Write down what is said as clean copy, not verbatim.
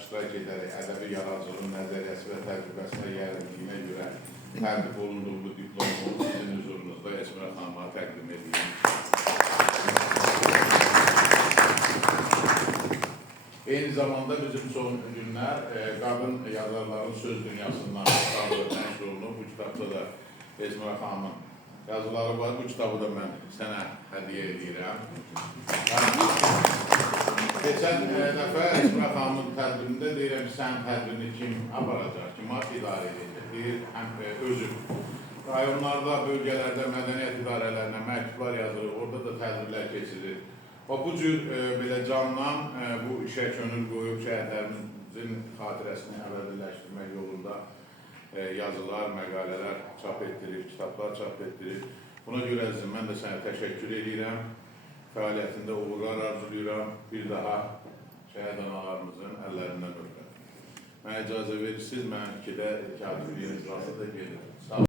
iştirak edərək ədəbi yaradıcılığın nəzəriyyəsi və təcrübəsinə yiyəlindiyinə görə tərtib olunduğu bu diplomu sizin huzurunuzda Esmira xanıma təqdim edeyim. Eyni zamanda bizim son günlər qadın yazarların söz dünyasından kitabı nəşr olunub. Bu kitabda da Esmira xanımın yazıları var. Bu kitabı da mən sənə hədiyyə edirəm. Keçən dəfə Esmira xanımın tədbirində deyirəm ki, sənin tədbirini kim aparacaq, kim idarə edəcək, deyir, həm özü. Rayonlarda, bölgələrdə mədəniyyət idarələrinə məktublar yazılır, orada da tədbirlər keçirir. Bu cür belə candan bu işə könül qoyub şəhidlərimizin xatirəsini əbədiləşdirmək yolunda yazılar, məqalələr çap etdirir, kitablar çap etdirir. Buna görə əzizim, mən də sənə təşəkkür edirəm. Fəaliyyətində uğurlar arzulayıram. Bir daha şəhid analarımızın əllərindən öpürəm. Mənə icazə verirsiniz, mən ikidə katibliyin icrası da gedir.